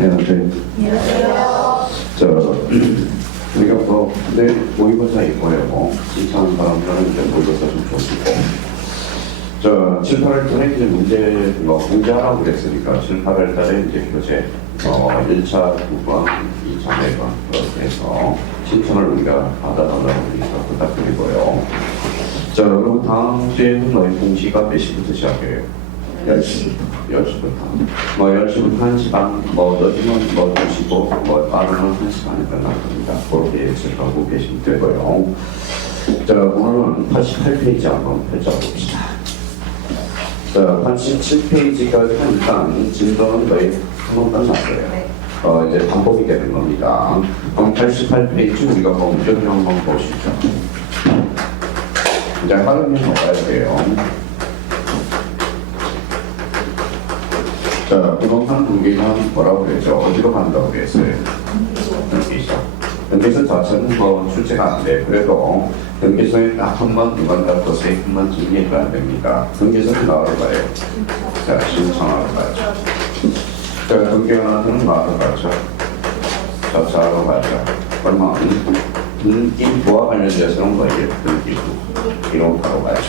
안녕하세요. 우리가 내일 모의고사 있고요. 신청한 사람들은 이제 모의고사 좀 보시고, 7, 8월 전에 이제 공제하라고 그랬으니까 7, 8월 달에 이제 교재 1차 9번, 2차 4번 그렇게 해서 신청을 우리가 받아달라고 우리가 부탁드리고요. 그리고 다음 주에는 너희 공시가 몇 시부터 시작해요? 10시부터. 10시부터 1시 반, 늦으면 2시고, 빠르면 1시 반에 끝날 겁니다. 그렇게 예측하고 계시면 되고요. 오늘은 88페이지 한번 펼쳐봅시다. 87페이지까지 일단 진도는 거의 한번 끝났어요. 이제 반복이 되는 겁니다. 그럼 88페이지 우리가 문제를 한번 보시죠. 이제 하루는 먹어야 돼요. 부동산 등기는 뭐라고 그랬죠? 어디로 간다고 그랬어요? 등기소. 등기소 자체는 출제가 안 돼. 그래도 등기소에 딱 한 번, 두 번 갖고 세금만 정리해도 안 됩니다. 등기소는 나와로 가요. 신청하러 가죠. 등기원한테는 나와로 가죠. 접수하러 가죠. 그러면 등기부와 관련돼서는 뭐예요? 등기부. 기록하러 가죠.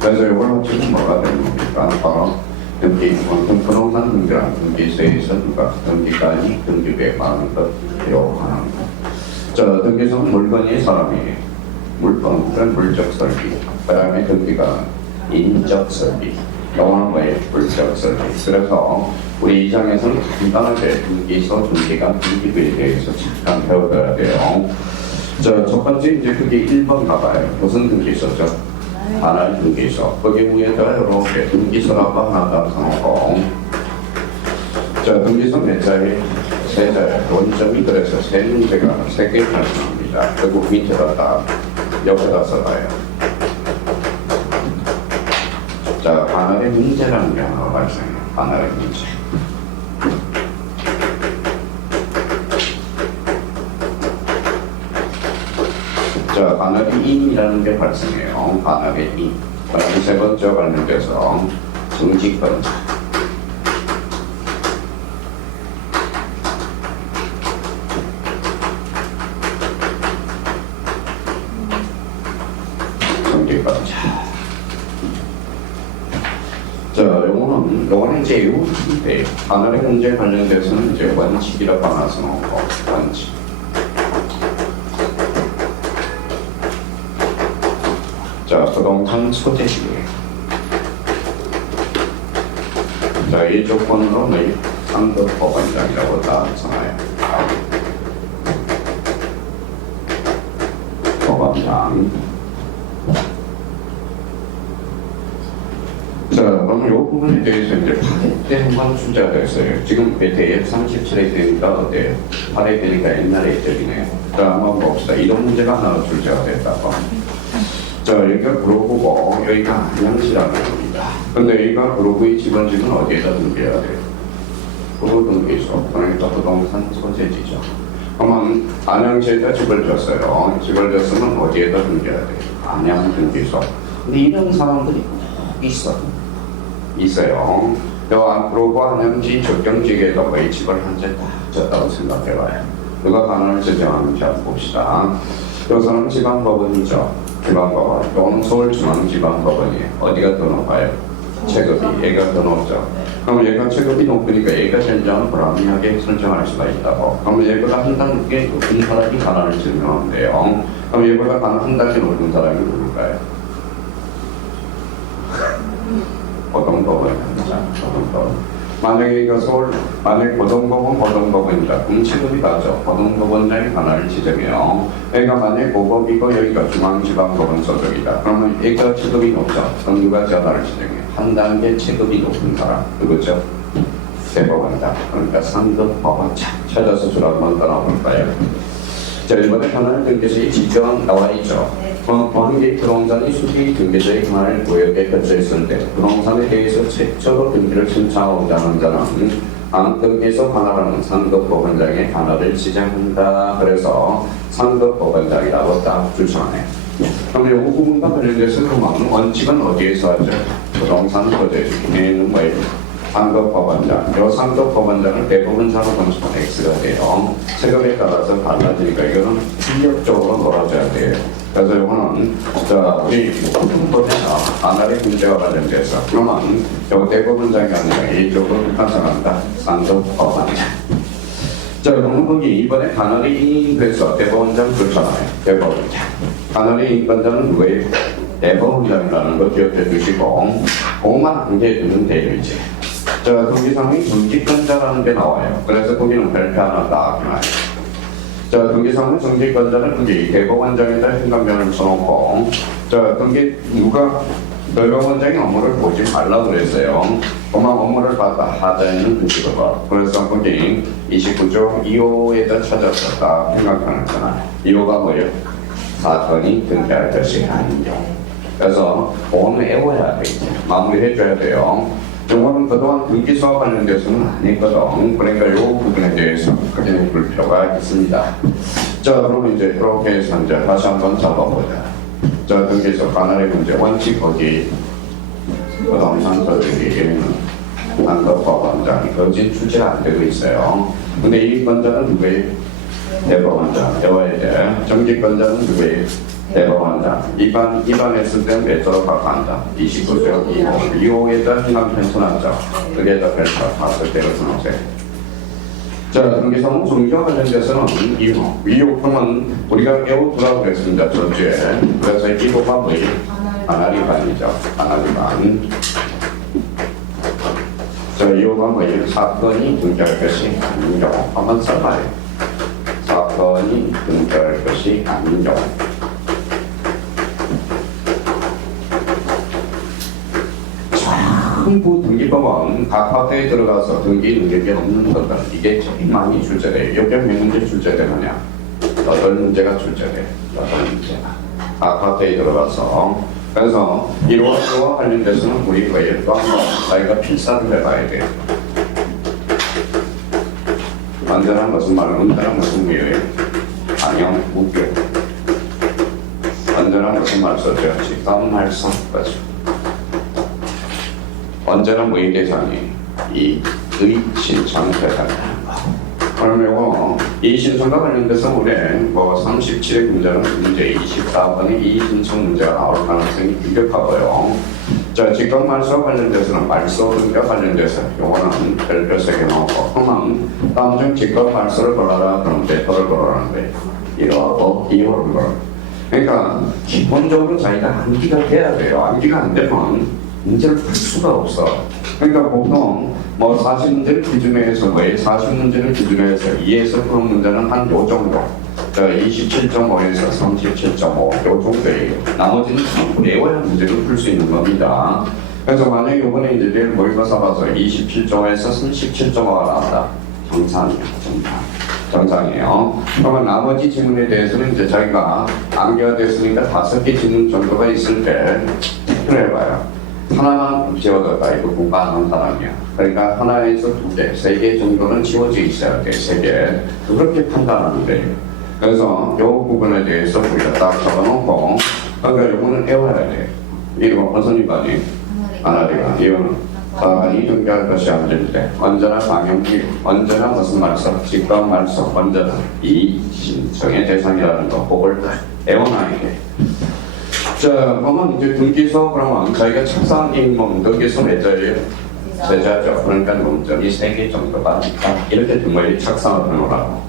그래서 이걸 지금 뭐가 되는 겁니까? 바로 부동산 등기란 등기소에서 누가 등기까지 등기부에 많은 것 기록하는 것. 등기소는 물건이 사람이에요. 물건, 물적 설비. 그 다음에 등기가 인적 설비. 영어는 뭐예요? 물적 설비. 그래서 우리 이장에서는 간단하게 등기소, 등기가, 등기부에 대해서 잠깐 배워둬야 돼요. 첫 번째 이제 그게 1번 가봐요. 무슨 등기소죠? 하나의 등기소. 거기 위에다가 이렇게 등기소라고 하나 써놓고, 등기소 몇 자리? 세 자리. 원점이 그래서 세 문제가 3개 발생합니다. 그리고 밑에다 다 옆에다 써봐요. 하나의 문제라는 게 하나 발생해요. 하나의 문제. 반합의 임이라는 게 발생해요. 반합의 임. 그다음에 세 번째 관련돼서 정직권자. 정직권자. 요거는 이제 요인데 반합의 문제 관련돼서는 이제 원칙이라고 하나 써놓고 원칙. 부동산 소재지예요. 이 조건으로 상급 법원장이라고 다 정해요. 법원장. 그럼 이 부분에 대해서 이제 8회 때 한번 출제가 됐어요. 지금 대입 37회 되니까 어때요? 8회 되니까 옛날에 있더리네요. 한번 봅시다. 이런 문제가 하나 출제가 됐다고. 여기가 그룹이고 여기가 안양시라는 겁니다. 근데 여기가 그룹의 집원지는 어디에다 등기해야 돼요? 그룹 등기소. 그러니까 부동산 소재지죠. 그러면 안양시에다 집을 줬어요. 집을 줬으면 어디에다 등기해야 돼요? 안양 등기소. 근데 이런 사람들이 있어요. 그룹 안양시 적경지역에다 거의 집을 한 채 다 줬다고 생각해봐요. 누가 관할을 지정하는지 한번 봅시다. 이 사람은 지방법원이죠. 지방법원, 또는 서울중앙지방법원이에요. 어디가 더 높아요? 체급이, 얘가 더 높죠. 그럼 얘가 체급이 높으니까 얘가 현장을 불합리하게 설정할 수가 있다고. 그럼 얘보다 한 단계 높은 사람이 관할을 증명하는데요. 그럼 얘보다 한 단계 높은 사람이 누굴까요? 고등법원입니다. 고등법원. 만약에 만약 고등법원이다. 그럼 체급이 다죠. 고등법원장이 관할을 지정해요. 여기가 만약 고법이고 여기가 중앙지방법원 소속이다. 그러면 여기가 체급이 높죠. 그럼 누가 관할을 지정해요? 한 단계 체급이 높은 사람. 누구죠? 대법원이다. 그러니까 상급 법원장. 찾아서 줄 한번 떠나볼까요? 이번에 관할 등기소의 지정 나와 있죠. 관계 부동산이 수기 등기소의 관할 구역에 겹쳐 있을 때 부동산에 대해서 최초로 등기를 신청하고자 하는 자는 등기소 관할하는 상급 법원장의 관할을 지정한다. 그래서 상급 법원장이라고 딱 줄쳐내요. 그럼 이 부분과 관련돼서 그만 원칙은 어디에서 하죠? 부동산 소재지에는 뭐예요? 상급 법원장. 이 상급 법원장은 대법원장으로 번식은 X가 돼요. 세금에 따라서 달라지니까 이거는 필력적으로 놀아줘야 돼요. 그래서 이거는 우리 법에서 하나의 문제와 관련돼서 그러면 이 대법원장이 아니라 A적으로 판정한다. 상급 법원장. 자, 그럼 거기 이번에 하나의 인께서 대법원장 그렇잖아요. 대법원장. 하나의 인권자는 누구예요? 대법원장이라는 거 기억해 주시고 그것만 한 개 두면 돼요 이제. 자, 등기상이 정직권자라는 게 나와요. 그래서 거기는 별표 하나 딱 나와요. 자, 등기상은 정직권자는 거기 대법원장에다 행감면을 써놓고 자, 등기 누가 대법원장이 업무를 보지 말라고 그랬어요. 그만 업무를 받다 하자는 뜻이거든. 그래서 거기 29조 2호에다 찾아서 딱 생각하는 거잖아. 2호가 뭐예요? 사건이 등장할 것이 아니죠. 그래서 오늘 외워야 돼. 이제 마무리해줘야 돼요. 이거는 그동안 등기소와 관련돼서는 안 했거든. 그러니까 이 부분에 대해서 크게 볼 필요가 있습니다. 자, 그럼 이제 그렇게 해서 이제 다시 한번 잡아보자. 자, 등기소 관할의 문제 원칙 거기 부동산서들이 상급법원장이 거진 출제가 안 되고 있어요. 근데 이 권자는 누구예요? 대법원장. 외워야 돼. 정직권자는 누구예요? 대법원장. 입안했을 때는 몇조로 바꿔한다. 29조 2호. 2호에다 희망 편천하죠. 여기에다 별표 봤을 때로 써놓으세요. 자, 등기소는 종교와 관련돼서는 2호. 2호 그러면 우리가 외우라고 그랬습니다. 저주에. 그래서 2호가 뭐예요? 하나리반이죠. 하나리반. 자, 2호가 뭐예요? 사건이 등장할 것이 아닌 경우. 한번 써봐요. 사건이 등장할 것이 아닌 경우. 전부 등기법은 각 파트에 들어가서 등기 능력이 없는 것들 이게 제일 많이 출제돼요. 여기 몇 문제 출제되느냐? 8문제가 출제돼요. 8문제가 각 파트에 들어가서 그래서 이와 관련돼서는 우리 거에 또 한번 저희가 필사를 해봐야 돼요. 완전한 무슨 말은 온전한 무슨 무예요? 안녕 무교. 완전한 무슨 말 썼죠? 직감 말씀 거죠. 완전한 무의 대상이 이 신청 대상이라는 거. 그러면 이 신청과 관련돼서 올해 37의 문제는 문제 24번의 이 신청 문제가 나올 가능성이 유력하고요. 자, 직접 말소와 관련돼서는 말소 등과 관련돼서 요거는 별표 3개 나오고 그러면 다음 중 직접 말소를 걸어라 그러면 대표를 걸어라는 거예요. 1호, 2호를 걸어. 그러니까 기본적으로 자기가 암기가 돼야 돼요. 암기가 안 되면 문제를 풀 수가 없어. 그러니까 보통 40문제를 기준으로 해서 뭐예요? 40문제를 기준으로 해서 2에서 그런 문제는 한 요 정도. 27.5에서 37.5 요 정도예요. 나머지는 전부 외워야 문제를 풀 수 있는 겁니다. 그래서 만약에 이번에 이제 내일 모의고사 봐서 27.5에서 37.5가 나온다. 정상이에요. 정상이에요. 그러면 나머지 지문에 대해서는 이제 자기가 암기가 됐으니까 5개 지문 정도가 있을 때 체크를 해봐요. 하나만 지워졌다. 이거 공부 안 한 사람이야. 그러니까 하나에서 2개, 3개 정도는 지워져 있어야 돼. 3개. 그렇게 판단하면 돼요. 그래서 이 부분에 대해서 우리가 딱 적어놓고 그러니까 이거는 외워야 돼. 이거 어떤 이반이? 하나리가. 이거는 사관이 등장할 것이 아닌데 언제나 방향기, 언제나 무슨 말써? 직관 말써, 언제나 이 신청의 대상이라는 거 그걸 외워놔야 돼. 자, 그러면 이제 등기소 그러면 저희가 책상인 등기소 몇 자리예요? 세 자죠. 그러니까 논점이 3개 정도가 이렇게 등거리 책상을 해놓으라고.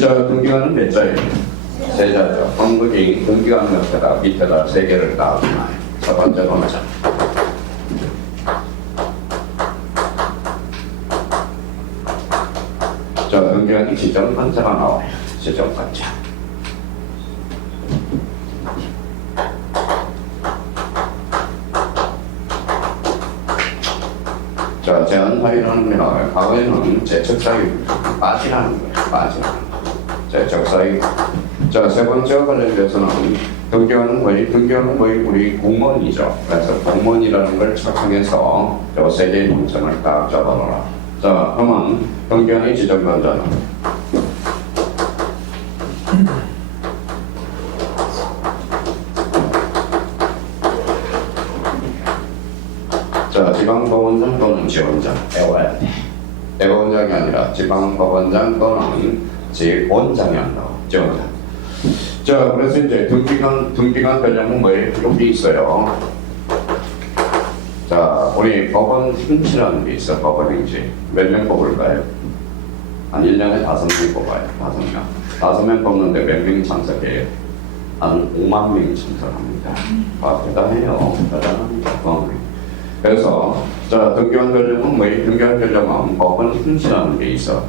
자, 등기관은 몇 자리예요? 세 자죠. 한국이 등기관 옆에다 밑에다 3개를 놔두나요? 첫 번째 논점. 자, 등기관이 지정 관자가 나와요. 지정 관자. 자, 제한사유라는 게 나와요. 과거에는 제척사유 빠지라는 거예요. 빠지라는 거. 제척사유. 자, 세 번째와 관련돼서는 등기관은 거의 우리 공무원이죠. 그래서 공무원이라는 걸 착각해서 요 3개의 논점을 딱 잡아놓으라. 자, 그러면 등기관의 지정권자는 자, 지방법원장 또는 지원장 외워야 돼. 대법원장이 아니라 지방법원장 또는 지원장이 한다고. 지원장. 자, 그래서 이제 등기관 변경은 뭐예요? 여기 있어요. 자, 우리 법원 행시라는 게 있어. 법원 행시. 몇 명 뽑을까요? 한 1년에 5명 뽑아요. 5명. 5명 뽑는데 몇 명이 참석해요? 한 5만 명이 참석합니다. 아, 대단해요. 대단합니다. 그래서 자, 등기관 변경은 뭐예요? 등기관 변경은 법원 행시라는 게 있어.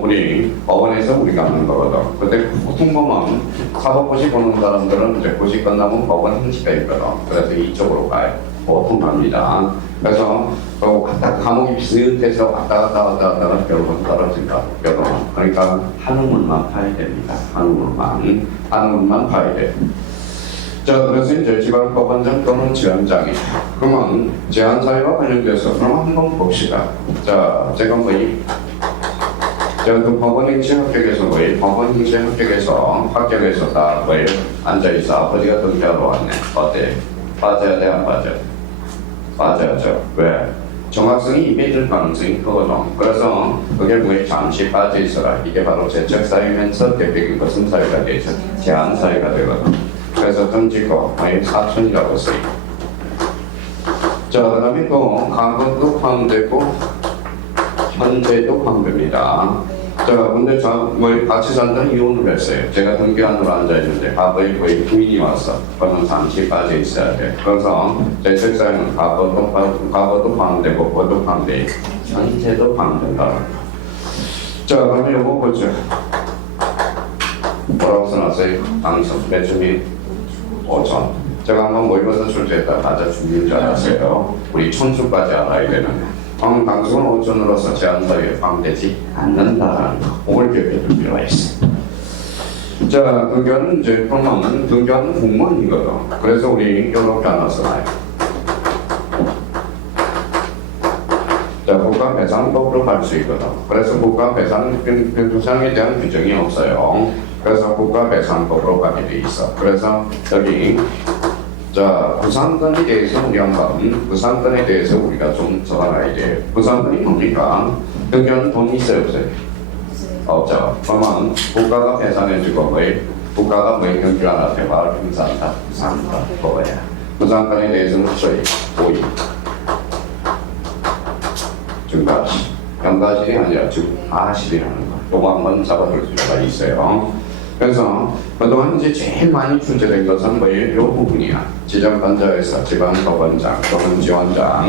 우리 법원에서 우리가 하는 거거든. 근데 보통 보면 사법고시 보는 사람들은 이제 고시 끝나면 법원 행시가 있거든. 그래서 이쪽으로 가요. 보통 갑니다. 그래서 과목이 비슷해서 왔다 갔다 결국은 떨어진다. 그러니까 한우물만 파야 됩니다. 한우물만 파야 돼. 자, 그래서 이제 지방법원장 또는 지원장이. 그러면 제한사유와 관련돼서 그럼 한번 봅시다. 자, 제가 제가 그 법원행시 합격에서 법원행시 합격에서 다 앉아있어. 아버지가 등기하러 왔네. 어때? 빠져야 돼, 안 빠져? 빠져야죠. 왜? 정학성이 임해질 가능성이 크거든. 그래서 그게 잠시 빠져있어라. 이게 바로 재척사유면서 대표적인 것은 사유가 되죠. 제한사유가 되거든. 그래서 등기고 사촌이라고 써요. 자, 그 다음에 또 과거도 포함되고 현재도 포함됩니다. 자, 근데 같이 산다는 이혼을 했어요. 제가 등기관으로 앉아있는데 과거에 부인이 왔어. 그러면 잠시 빠져 있어야 돼. 그래서 재척사유는 과거도 포함되고 뭐도 포함돼. 현재도 포함된다. 자, 그러면 이거 보죠. 뭐라고 써놨어요? 당선 매출이 5천. 제가 한번 모의고사 출제했다 맞아 죽는 줄 알았어요. 우리 천수까지 알아야 되는. 당수는 5천으로서 제한사유에 포함되지 않는다라는 거. 오늘 기억해 둘 필요가 있어. 자, 등기관은 이제 그러면 등기관은 공무원이거든. 그래서 우리 이렇게 하나 써놔요. 자, 국가배상법으로 갈 수 있거든. 그래서 국가배상에 대한 규정이 없어요. 그래서 국가배상법으로 가게 돼 있어. 그래서 여기 자, 부산권에 대해서 우리 한번 부산권에 대해서 우리가 좀 적어놔야 돼요. 부산권이 뭡니까? 등기관은 돈이 있어요, 없어요? 없죠. 그러면 국가가 배상해주고 국가가 등기관한테 말을 행사한다. 부산권 그거야. 부산권에 대해서는 저희 고의 중과실, 경과실이 아니라 중과실이라는 거. 요거 한번 잡아둘 필요가 있어요. 그래서 그동안 이제 제일 많이 출제된 것은 이 부분이야. 지정관자에서 지방법원장 또는 지원장.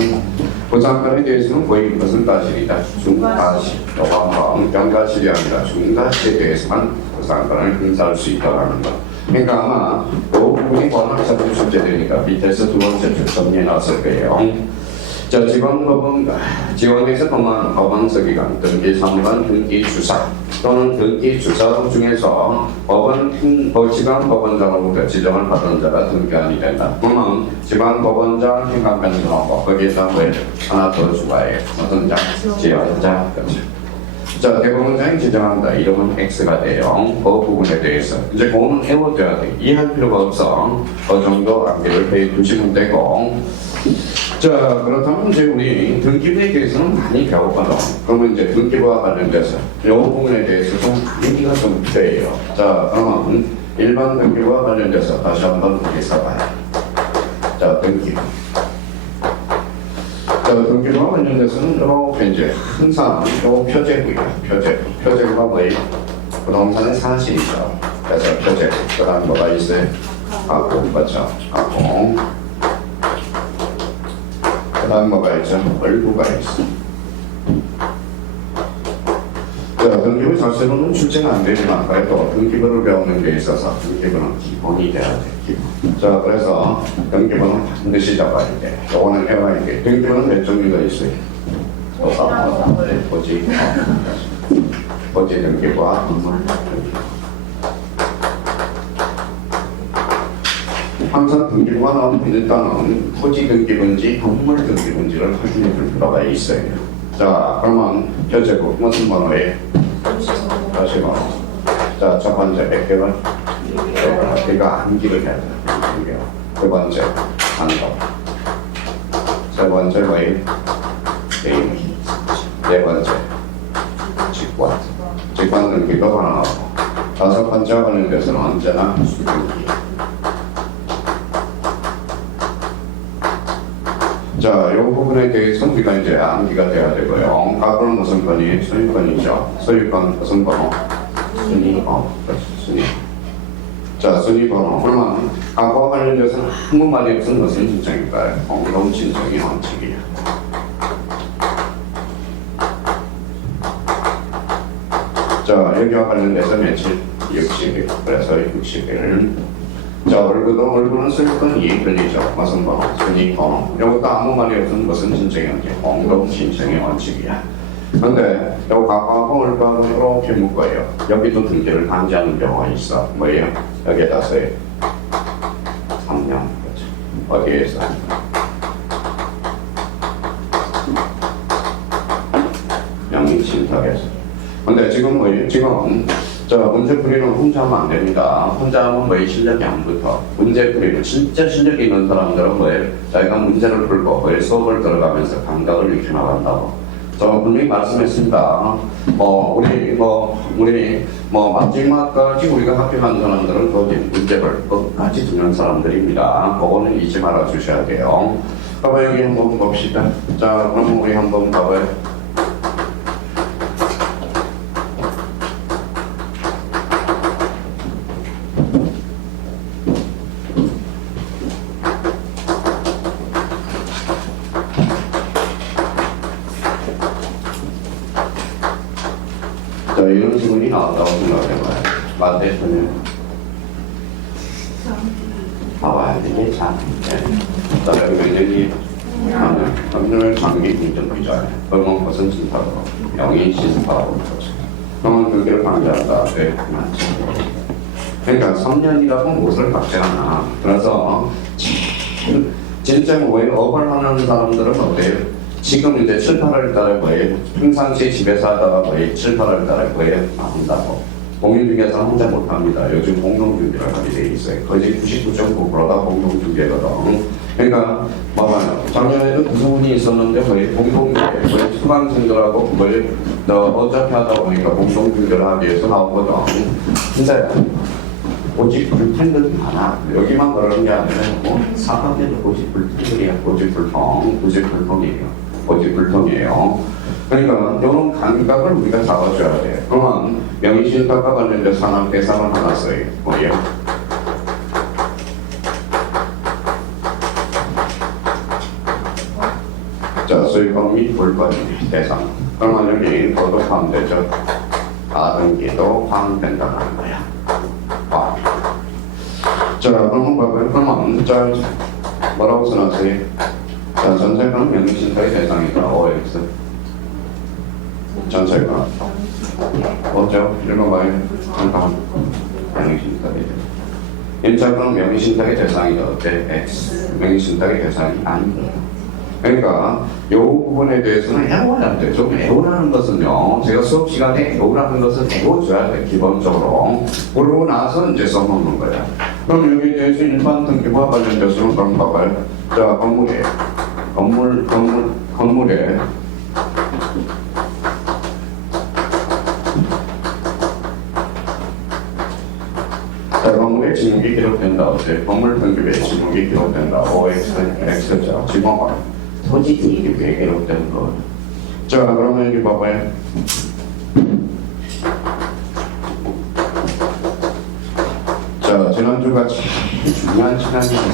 부산권에 대해서는 무슨 과실이다? 중과실. 요거 한번 경과실이 아니라 중과실에 대해서만 부산권을 행사할 수 있다는 거. 그러니까 아마 그 부분이 워낙 자주 출제되니까 밑에서 두 번째 줄 정리해 놨을 거예요. 자, 지원에서 통한 법원서기관, 등기상관, 등기주사 또는 등기주사 중에서 지방법원장으로부터 지정을 받은 자가 등기관이 된다. 그러면 지방법원장 행감변경하고 거기에서 하나 더 추가해요. 어떤 자? 지원자. 그렇죠. 자, 대법원장이 지정한다. 이름은 X가 돼요. 그 부분에 대해서 이제 그거는 외워둬야 돼. 이해할 필요가 없어. 그 정도 암기를 해 두시면 되고. 자, 그렇다면 이제 우리 등기부에 대해서는 많이 배웠거든. 그러면 이제 등기부와 관련돼서 이 부분에 대해서 좀 얘기가 좀 필요해요. 자, 그러면 일반 등기부와 관련돼서 다시 한번 보기 써봐요. 자, 등기부. 자, 등기부와 관련돼서는 이렇게 이제 항상 요 표제구야. 표제구가 부동산의 사실이죠. 그래서 표제구. 그 다음 뭐가 있어요? 가공, 맞죠? 가공. 그 다음 뭐가 있죠? 얼구가 있어. 자, 등기부 자체로는 출제가 안 되지만 그래도 등기부를 배우는 데 있어서 등기부는 기본이 돼야 돼. 기본. 자, 그래서 등기부는 반드시 잡아야 돼. 요거는 해와야 돼. 등기부는 몇 종류가 있어요? 토지 등기부와 건물 등기부. 항상 등기부가 나오면 일단은 토지 등기부인지 건물 등기부인지를 확인해 볼 필요가 있어요. 자, 그러면 표제부 무슨 번호예요? 다시 번호. 자, 첫 번째 몇 개월? 우리가 암기를 해야 돼요. 두 번째 한도. 세 번째 뭐예요? 대입. 네 번째, 직관. 직관 등기도 하나 나오고. 다섯 번째 관련돼서는 언제나 수등기. 자, 이 부분에 대해서 우리가 이제 암기가 돼야 되고요. 가구는 무슨 건이? 순위건이죠. 소유권 무슨 번호? 순위번호. 순위. 자, 순위번호. 그러면 가구와 관련돼서는 아무 말이 없은 것은 신청일까요? 공동 신청의 원칙이에요. 자, 여기와 관련돼서 며칠? 60일. 그래서 60일. 자, 얼굴은 소유권이 걸리죠. 무슨 번호? 순위번호. 이것도 아무 말이 없는 것은 신청의 원칙. 공동 신청의 원칙이야. 근데 이 가구하고 얼굴은 이렇게 묶어요. 여기도 등기를 강제하는 경우가 있어. 뭐예요? 여기에다 써요. 3년. 어디에서? 명의신탁에서. 근데 지금 뭐예요? 지금 자, 문제풀이는 혼자 하면 안 됩니다. 혼자 하면 뭐예요? 실력이 안 붙어. 문제풀이는 진짜 실력이 있는 사람들은 뭐예요? 자기가 문제를 풀고 뭐예요? 수업을 들어가면서 감각을 익혀 나간다고. 저 분명히 말씀했습니다. 우리 마지막까지 우리가 합격한 사람들은 거기 문제를 끝까지 듣는 사람들입니다. 그거는 잊지 말아 주셔야 돼요. 그럼 여기 한번 봅시다. 자, 그럼 우리 한번 봐봐요. 자, 이런 질문이 나온다고 생각해봐요. 맞대표는 봐봐야 되게 잘. 자, 여기 굉장히 오늘 장기 공정비자예요. 그러면 무슨 신탁으로? 명의 신탁으로. 그러면 그게 방지한다. 네, 맞죠. 그러니까 3년이라고 무엇을 박제하나. 그래서 진짜 뭐예요? 억울하는 사람들은 어때요? 지금 이제 7, 8월 달에 뭐예요? 평상시 집에서 하다가 뭐예요? 7, 8월 달에 뭐예요? 한다고. 공인중개사는 혼자 못합니다. 요즘 공동중개가 돼 있어요. 거의 99.9%가 공동중개거든. 그러니까 봐봐요. 작년에도 무슨 운이 있었는데 뭐예요? 공동중개, 뭐예요? 수강생들하고 뭐예요? 어차피 하다 보니까 공동중개를 하기 위해서 나오거든. 근데 고집 불평들이 많아. 여기만 그러는 게 아니라 사각에도 고집 불평들이야. 고집 불통이에요. 그러니까 이런 감각을 우리가 잡아줘야 돼. 그러면 명의신탁과 관련된 산업 대상을 하나 써요. 뭐예요? 자, 소유권 및 물권 대상. 그러면 여기 그것도 포함되죠. 등기도 포함된다는 거야. 자, 그러면 봐봐요. 그러면 자, 뭐라고 써놨어요? 자, 전세권은 명의신탁의 대상이다. OX. 전세권. 뭐죠? 읽어봐요. 잠깐. 명의신탁이죠. 임차권은 명의신탁의 대상이다. 어때? X. 명의신탁의 대상이 아니다. 그러니까 이 부분에 대해서는 외워야 돼. 좀 외우라는 것은요. 제가 수업 시간에 외우라는 것을 외워줘야 돼. 기본적으로. 그러고 나서 이제 써먹는 거야. 그럼 여기에 대해서 일반 등기부와 관련돼서는 그럼 봐봐요. 자, 건물에 자, 건물에 지목이 기록된다. 어때? 건물 등기부에 지목이 기록된다. OX, X죠. 지목은 토지 등기부에 기록된 거. 자, 그러면 여기 봐봐요. 자, 지난주가 중요한 시간이었어.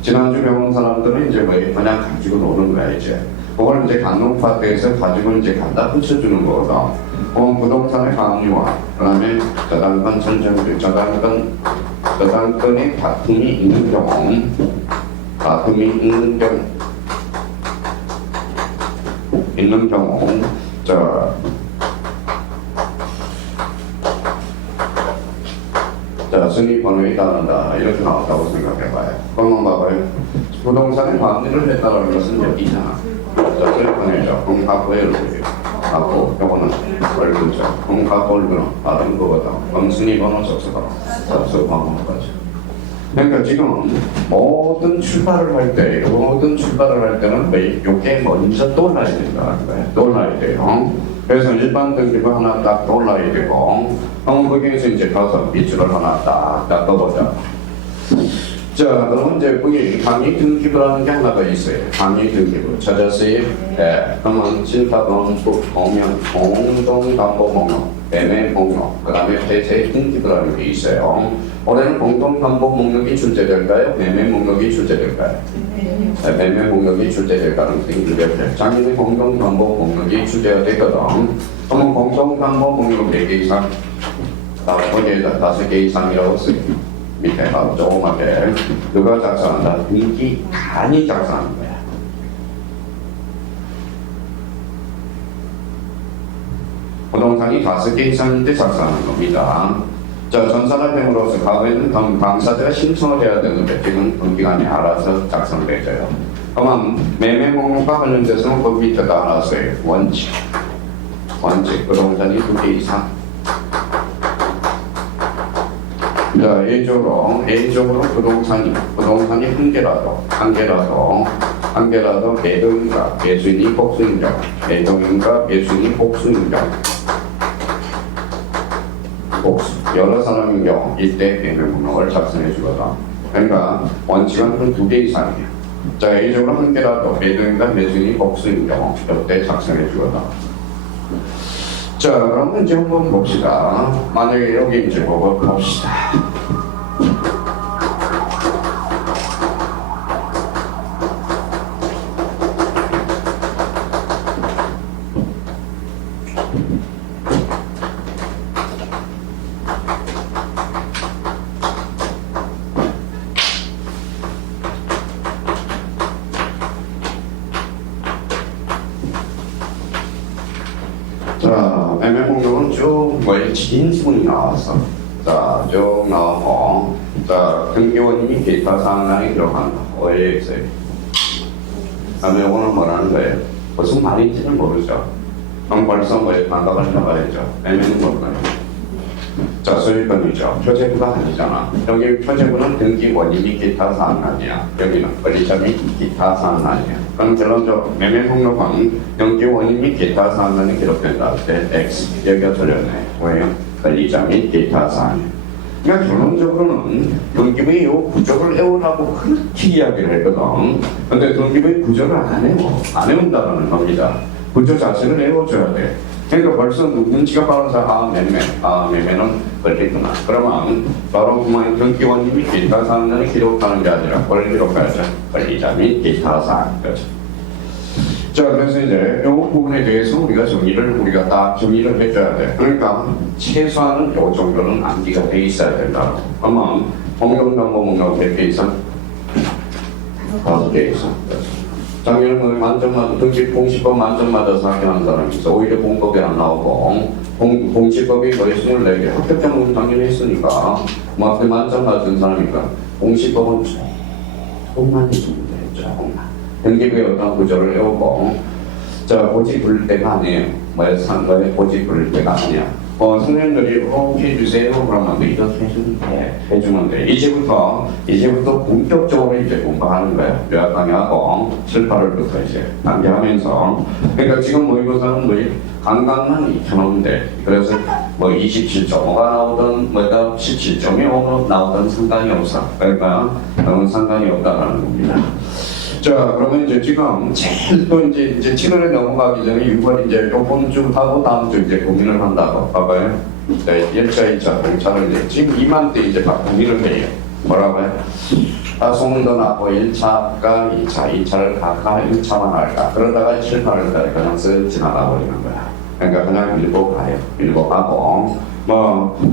지난주 배운 사람들은 이제 뭐 그냥 가지고 노는 거야, 이제. 그걸 이제 강릉파트에서 가지고 이제 갖다 붙여주는 거거든. 부동산의 강의와, 그 다음에 저당권 선정비, 저당권의 다툼이 있는 경우, 자, 순위번호에 따른다. 이렇게 나왔다고 생각해봐요. 그러면 봐봐요. 부동산의 관리를 했다는 것은 여기잖아. 자, 순위번호죠. 그럼 갖고의 얼굴이에요. 갖고, 요거는 얼굴이죠. 그럼 갖고 얼굴은 다른 거거든. 그럼 순위번호 접수번호. 접수번호까지. 그러니까 지금 모든 출발을 할 때는 이게 먼저 떠올라야 된다는 거예요. 떠올라야 돼요. 그래서 일반 등기부 하나 딱 떠올라야 되고, 거기에서 이제 가서 밑줄을 하나 딱 떠보자. 자, 그러면 이제 거기 강의 등기부라는 게 하나 더 있어요. 강의 등기부 찾았어요? 네. 그러면 실사범법 공명 공동담보 목록, 매매 목록, 그 다음에 폐쇄 등기부라는 게 있어요. 올해는 공동담보 목록이 출제될까요? 매매 목록이 출제될까요? 네, 매매 목록이 출제될 가능성이 높아요. 작년에 공동담보 목록이 출제가 됐거든. 그러면 공동담보 목록 4개 이상, 거기에다 5개 이상이라고 써요. 밑에 바로 조그맣게 누가 작성한다? 등기관이 작성하는 거야. 부동산이 5개 이상인데 작성하는 겁니다. 자, 전산화병으로서 과거에는 당사자가 신청을 해야 되는데 지금 등기관이 알아서 작성을 해줘요. 그러면 매매 목록과 관련돼서는 그 밑에다 하나 써요. 원칙. 부동산이 2개 이상. 자, A적으로 부동산이 한 개라도 매도인가 매수인이 복수인정, 매도인가 매수인이 복수인정, 복수 여러 사람인 경우 이때 매매 목록을 작성해 주거든. 그러니까 원칙은 한 2개 이상이야. 자, A적으로 한 개라도 매도인가 매수인이 복수인 경우 이때 작성해 주거든. 자, 그럼 이제 한번 봅시다. 만약에 여기 이제 보고 봅시다. 자, 매매 목록은 쭉 긴 수분이 나왔어. 자, 쭉 나오고, 자, 등기원님이 기타 사항란에 기록한다. 어디에 있어요? 다음에 오늘 뭐라는 거예요? 무슨 말인지는 모르죠. 그럼 벌써 반박을 해봐야죠. 매매는 뭘까요? 자, 소유권이죠. 표제부가 아니잖아. 여기 표제부는 등기원님이 기타 사항란이야. 여기는 권리자 및 기타 사항란이야. 그럼 결론적으로 매매 목록은 등기원님이 기타 사항란이 기록된다 할 때 X. 여기가 틀렸네. 왜요? 권리자 및 기타 사항이야. 그러니까 결론적으로는 등기부의 이 구조를 외우라고 그렇게 이야기를 했거든. 근데 등기부의 구조를 안 외운다는 겁니다. 구조 자체를 외워줘야 돼. 그러니까 벌써 눈치가 빠른 사람, 매매는 걸리구나. 그러면 바로 그만 등기원님이 기타 사항을 기록하는 게 아니라 뭘 기록하죠? 권리자 및 기타 사항. 그렇죠. 자, 그래서 이제 이 부분에 대해서 우리가 딱 정리를 해줘야 돼. 그러니까 최소한은 이 정도는 암기가 돼 있어야 된다. 그러면 공동담보 목록 몇 개 이상? 5개 이상. 작년에 만점 등기 공시법 만점 맞아서 합격한 사람이 있어. 오히려 공법이 안 나오고 공시법이 거의 24개 합격점은 당연히 했으니까 그 만점 맞은 사람이니까 공시법은 조금만 해주면 돼. 조금만. 등기부의 어떤 구조를 외우고 자, 고지 부를 때가 아니에요. 상관에 고지 부를 때가 아니야. 선생님들이 이렇게 해주세요. 그러면 이렇게 해주면 돼. 이제부터 본격적으로 이제 공부하는 거야. 몇 강의 하고 7, 8월부터 이제 단계하면서. 그러니까 지금 이것은 강강만 2,000원인데 그래서 27.5가 나오든 17.25 나오든 상관이 없어. 그러니까 상관이 없다라는 겁니다. 자, 그러면 이제 지금 제일 또 이제 7월에 넘어가기 전에 6월 이제 요번 주 하고 다음 주 이제 고민을 한다고. 봐봐요. 네, 1차, 2차, 공차를 이제 지금 이맘때 이제 막 고민을 해요. 뭐라고요? 송도 나고 1차가 2차를 갈까 1차만 할까. 그러다가 7, 8월달에 그냥 쓱 지나가 버리는 거야. 그러니까 그냥 밀고 가요. 밀고 가고.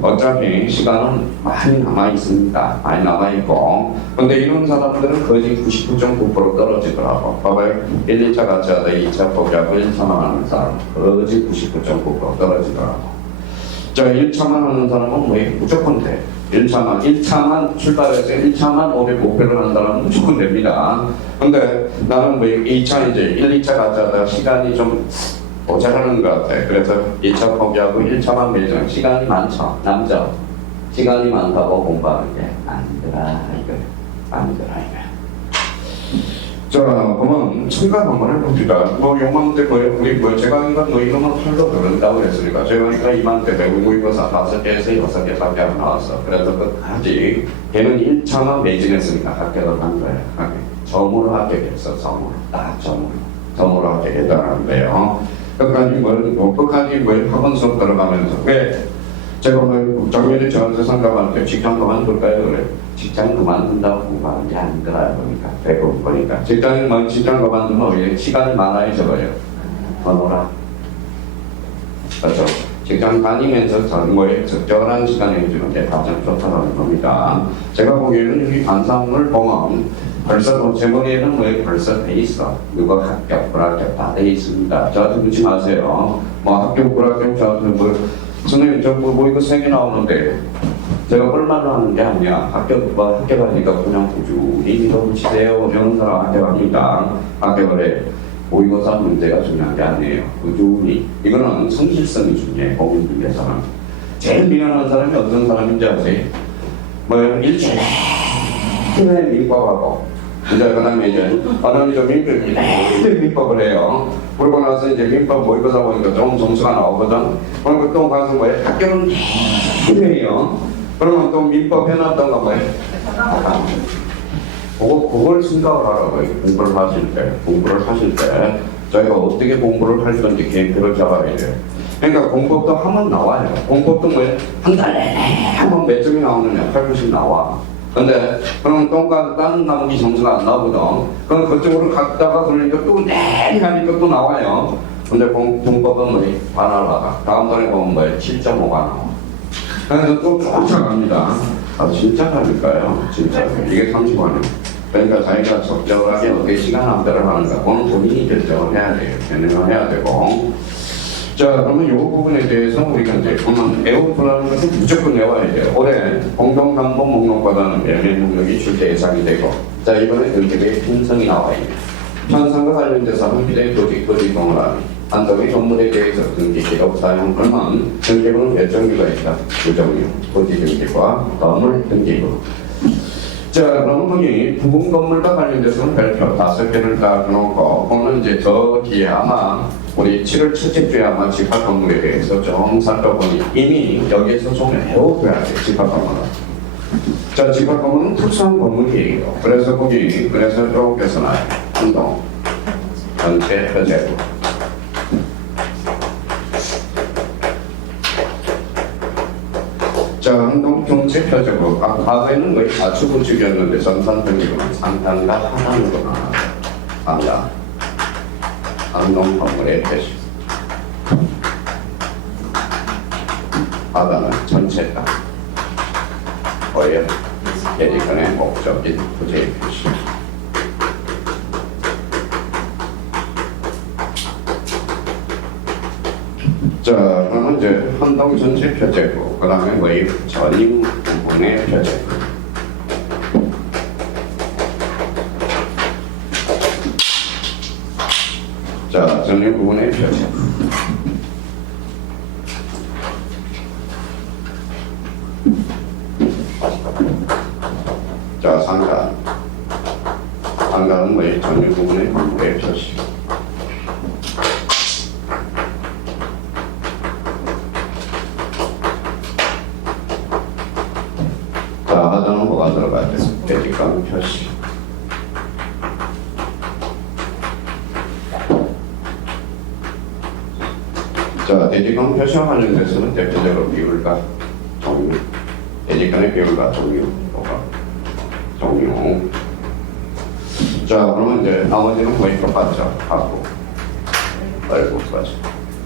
어차피 시간은 많이 남아있습니다. 많이 남아있고. 근데 이런 사람들은 거의 99.9% 떨어지더라고. 봐봐요. 1, 2차 같이 하다 2차 포기하고 1차만 하는 사람. 거의 99.9% 떨어지더라고. 자, 1차만 하는 사람은 무조건 돼. 1차만 출발해서 1차만 올해 목표를 하는 사람은 무조건 됩니다. 근데 나는 2차 이제 1, 2차 같이 하다가 시간이 좀 모자라는 것 같아. 그래서 2차 포기하고 1차만 매정. 시간이 많죠. 남죠. 시간이 많다고 공부하는 게 안 돼. 아니더라 이거 아니더라 이거. 자, 그러면 생각 한번 해봅시다. 뭐 요맘때 우리 제가 이거 뭐 이거만 팔도 그런다고 그랬으니까 제가 이맘때 외국어사 5개에서 6개밖에 안 나왔어. 그래서 끝까지 걔는 1차만 매진했으니까 합격을 한 거야. 점으로 합격했어. 점으로 딱 점으로 합격했다는데요. 끝까지 학원 수업 들어가면서 왜 제가 작년에 저한테 상담할 직장 그만둘까요? 그래. 직장 그만둔다고 공부하는 게 아니더라. 그러니까 배고 보니까 직장 그만두면 시간이 많아져버려. 놀아. 그렇죠. 직장 다니면서 적절한 시간에 해주는 게 가장 좋다는 겁니다. 제가 보기에는 여기 반상을 보면 벌써 제 머리에는 왜 벌써 돼 있어. 누가 합격, 불합격 다 돼 있습니다. 저한테 묻지 마세요. 합격, 불합격 저한테 선생님 저 이거 3개 나오는데 제가 얼마나 하는 게 아니야. 합격하니까 그냥 꾸준히 믿어보시세요. 이런 사람 합격합니다. 합격을 해. 모의고사 문제가 중요한 게 아니에요. 꾸준히. 이거는 성실성이 중요해. 공인 중에서는. 제일 미련한 사람이 어떤 사람인지 아세요? 일주일에 민법하고 이제 그다음에 민법을 해요. 그러고 나서 이제 민법 모의고사 보니까 좀 점수가 나오거든. 그러면 또 가서 합격은 해요. 그러면 또 민법 해놨던가 그걸 생각을 하라고요. 공부를 하실 때 저희가 어떻게 공부를 할 건지 계획표를 잡아야 돼요. 그러니까 공법도 하면 나와요. 공법도 한 달에 한 번 몇 점이 나오느냐 8%씩 나와. 근데 그러면 다른 과목이 점수가 안 나오거든. 그럼 그쪽으로 갔다가 그러니까 또 내일 가니까 또 나와요. 근데 공법은 반환하다. 다음 달에 보면 7.5가 나와. 그래서 또 쫓아갑니다. 진짜 잘릴까요? 진짜. 이게 30원이에요. 그러니까 자기가 적절하게 어떻게 시간 안배를 하는가. 그건 본인이 결정을 해야 돼요. 변경을 해야 되고. 자, 그러면 이 부분에 대해서 우리가 이제 에어플라는 것은 무조건 외워야 돼요. 올해 공동담보 목록보다는 매매 목록이 출제 예상이 되고, 자, 이번에 등급의 편성이 나와야 돼요. 편성과 관련돼서 한필의 조직 동그라미, 한동의 전문에 대해서 등기 기록 사용 그러면 등기부는 몇 종류가 있다? 2종류. 토지 등기과 건물 등기부. 자, 그러면 거기 부분 건물과 관련돼서는 별표 5개를 딱 놓고, 그거는 이제 저 뒤에 아마 우리 7월 첫째 주에 아마 집합 건물에 대해서 좀 살펴보니 이미 여기에서 좀 배워둬야 돼, 집합 건물은. 자, 집합 건물은 특수한 건물이에요. 그래서 그래서 이렇게 써놔요. 한동, 전체 표제부. 자, 한동 경제 표제부. 과거에는 거의 가축구축이었는데 전산 등기부는 상단과 하단으로나 합니다. 한동 건물의 표시. 하단은 전체 땅. 거의 예리건의 목적인 부재의 표시. 자, 그러면 이제 한동 전체 표제고, 그 다음에 전임 부분의 표제고. 자, 전임 부분의 표제. 자, 상단. 상단은 전임 부분의 표시. 하단은 뭐가 들어가야 돼? 대직관 표시. 자, 대직관 표시와 관련돼서는 대표적으로 비율과 종류, 대직관의 비율과 종류. 자, 그러면 이제 나머지는 거의 똑같죠. 하고, 얼굴까지.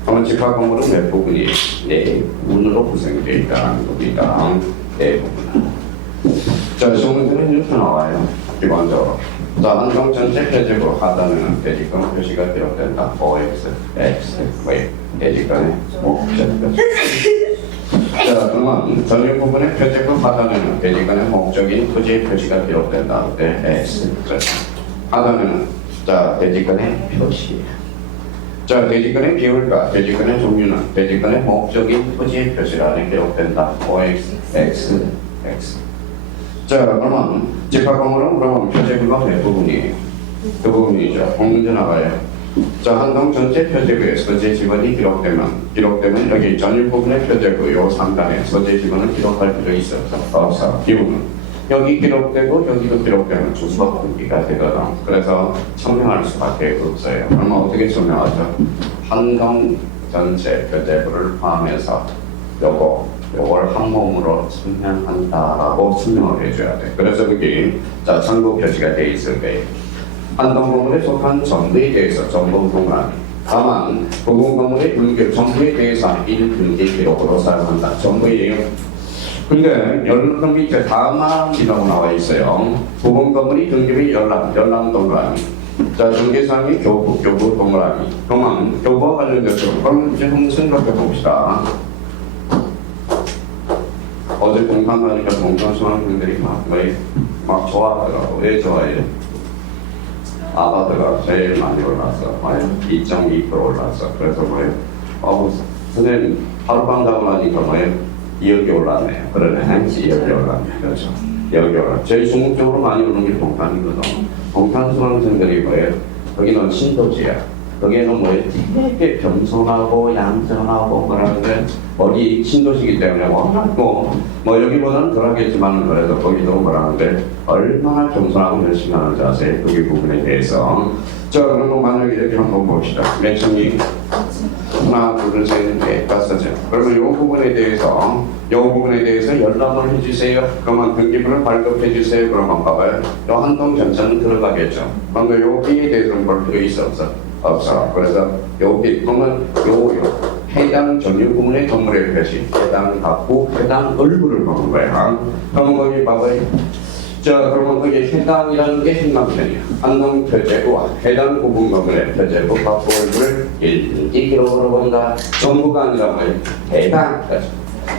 그러면 집합 건물은 몇 부분이? 네 부분으로 구성되어 있다는 겁니다. 네 부분. 자, 정문들은 이렇게 나와요. 기본적으로. 자, 한동 전체 표제부 하단에는 대직권 표시가 기록된다. OX, X, Y, 대직권의 목적 표시. 자, 그러면 전용 부분의 표제부 하단에는 대직권의 목적인 토지의 표시가 기록된다. X. 하단에는 자, 대직권의 표시. 자, 대직권의 비율과 대직권의 종류는 대직권의 목적인 토지의 표시란에 기록된다. OX, X, X. 자, 그러면 집합번호는 그러면 표제부가 몇 부분이에요? 그 부분이죠. 공문제 나가요. 자, 한동 전체 표제부에 서재 지번이 기록되면 여기 전일 부분의 표제부 요 상단에 서재 지번을 기록할 필요 있어서 없어. 기본은 여기 기록되고 여기도 기록되면 중복 분기가 되거든. 그래서 청명할 수밖에 없어요. 그러면 어떻게 청명하죠? 한동 전체 표제부를 포함해서 요걸 한 몸으로 청명한다라고 설명을 해줘야 돼. 그래서 여기 자 참고 표시가 돼 있을 거예요. 한동 건물에 속한 전부에 대해서 전부 동그라미. 다만 부분 건물의 등기 전부에 대해서는 1등기 기록으로 사용한다. 전부예요. 근데 열람 밑에 다만이라고 나와 있어요. 부분 건물이 등기비 열람 동그라미. 자, 전개상이 교부 동그라미. 그러면 교부와 관련돼서 그럼 이제 한번 생각해 봅시다. 어제 동탄 가니까 동탄 수학생들이 막 좋아하더라고. 왜 좋아해요? 아파트가 제일 많이 올랐어. 2.2% 올랐어. 그래서 선생님 하룻밤 자고 나니까 2억이 올랐네요. 그러네. 2억이 올랐네. 그렇죠. 2억이 올랐네. 제일 중국적으로 많이 오는 게 동탄이거든. 동탄 수학생들이 거기는 신도시야. 거기에는 되게 겸손하고 얌전하고 뭐라는데 어디 신도시기 때문에 워낙 여기보다는 덜하겠지만 그래도 거기도 뭐라는데 얼마나 겸손하고 열심히 하는지 아세요? 그 부분에 대해서. 자, 그러면 만약에 이렇게 한번 봅시다. 몇 층이? 하나, 둘, 셋, 넷, 다섯 층. 그러면 이 부분에 대해서 열람을 해주세요. 그러면 등기부를 발급해 주세요. 그러면 봐봐요. 이 한동 전체는 들어가겠죠. 그런데 여기에 대해서는 볼 필요 있어 없어. 그래서 여기 보면 해당 전유 부분의 건물의 표시, 해당 가구, 해당 얼굴을 보는 거야. 그러면 거기 봐봐요. 자, 그러면 거기 해당이라는 게 행방편이야. 한동 표제부와 해당 부분 건물의 표제부, 가구, 얼굴을 1등기 기록으로 본다. 전부가 아니라 해당.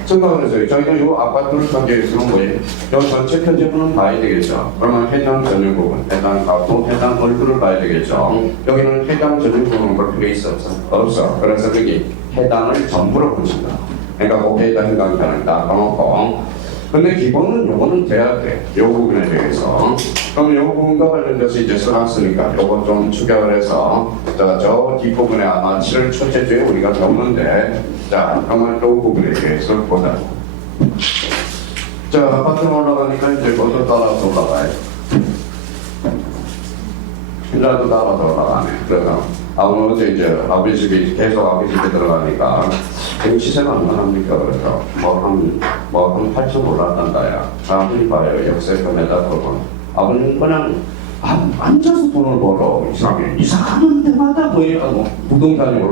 생각을 해서요. 저희가 이 아파트를 관계해서는 이 전체 표제부는 봐야 되겠죠. 그러면 해당 전유 부분, 해당 가구, 해당 얼굴을 봐야 되겠죠. 여기는 해당 전유 부분 볼 필요 있어 없어. 그래서 여기 해당을 전부로 붙인다. 그러니까 그 해당 행방편을 다 넣어놓고. 근데 기본은 요거는 돼야 돼. 요 부분에 대해서. 그럼 요 부분과 관련돼서 이제 써놨으니까 요거 좀 추격을 해서 저 뒷부분에 아마 7월 첫째 주에 우리가 배우는데 자, 그러면 요 부분에 대해서 보자. 자, 아파트로 올라가니까 이제 그것도 따라서 올라가요. 빌라도 따라서 올라가네. 그래서 어제 이제 아버지 집이 계속 아버지 집에 들어가니까 지금 시세가 얼마나 합니까? 그래서 한 8천 올랐단다야. 사람들이 봐요. 역세권에다 보면 아버님 그냥 앉아서 돈을 벌어. 이상한 데마다 부동산이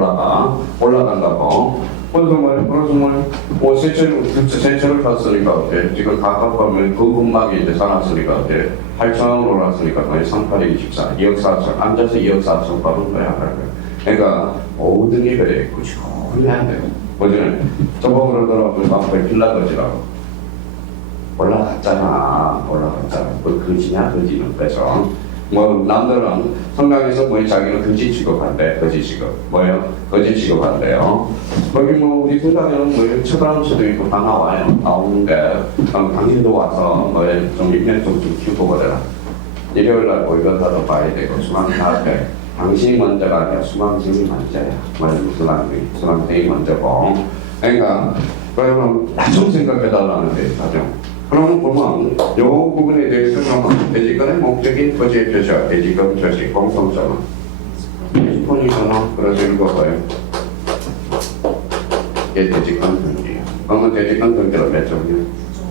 올라간다고. 그래서 세채를 샀으니까 어때? 지금 가깝하면 그 근막에 이제 사놨으니까 어때? 8천원 올랐으니까 거의 3824, 2억 4천. 앉아서 2억 4천 받은 거야. 그러니까 모든 게 그래. 꾸준히 해야 돼. 어제는 저번 그러더라고. 방법에 빌라 거지라고. 올라갔잖아. 거지냐? 거지는 그래서 남들은 성당에서 자기는 거지 취급한대. 거지 취급. 거지 취급한대요. 거기 우리 성당에는 처방할 수도 있고 다 나오는데 당신도 와서 좀 입력 좀 키우고 그래라. 일요일날 이건 다 봐야 되고 수강생한테 당신이 먼저가 아니라 수강생이 먼저야. 수강생이 먼저고. 그러니까 그러면 나중 생각해달라는데 나중. 그러면 보면 이 부분에 대해서 그러면 대지권의 목적인 거지의 표시와 대지권 표시 공통점은 대지권이잖아. 그래서 읽어봐요. 이게 대지권 등기예요. 그러면 대지권 등기는 몇 종류?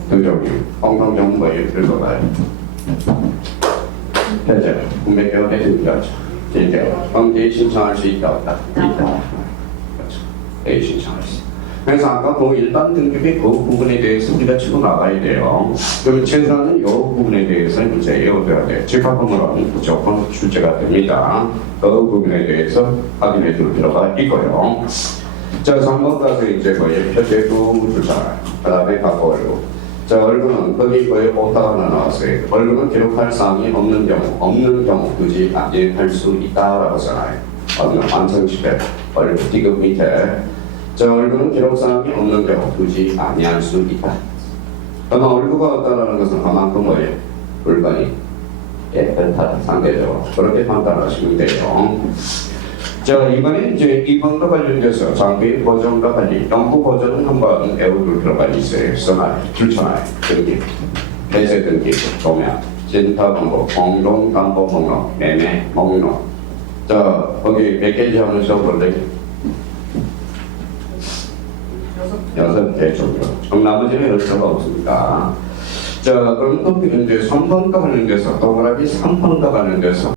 등종류. 공통점은 뭐예요? 읽어봐요. 표제. 분명히 대지권이죠. 그럼 대지 신청할 수 있다 없다? 있다. 그렇죠. 대지 신청할 수 있다. 그래서 아까 일반 등급의 그 부분에 대해서 우리가 치고 나가야 돼요. 그럼 최소한은 이 부분에 대해서 문제 외워둬야 돼요. 집합금으로는 무조건 출제가 됩니다. 그 부분에 대해서 확인해 줄 필요가 있고요. 자, 3번 가서 이제 표제부 주잖아요. 그 다음에 가구 얼굴. 자, 얼굴은 거기 오타가 하나 나왔어요. 얼굴은 기록할 사항이 없는 경우 굳이 안할 수 있다라고 써놔요. 완성집에 얼굴 디귿 밑에 자, 얼굴은 기록사항이 없는 경우 굳이 아니할 수 있다. 그러나 얼굴가 없다라는 것은 그만큼 뭐예요? 물건이 깨끗하다, 상대적으로. 그렇게 판단하시면 돼요. 자, 이번에 이제 이번과 관련돼서 장비 보존과 관리, 연구 보존은 한번 외워둘 필요가 있어요. 써놔요, 줄쳐놔요. 등기, 폐쇄 등기, 도면, 진타번호, 공동담보 목록, 매매 목록. 자, 거기 몇 개인지 한번 써볼래요? 6개 정도. 그럼 나머지는 열 수가 없습니다. 자, 그럼 또 이제 3번과 관련돼서 동그라미 3번과 관련돼서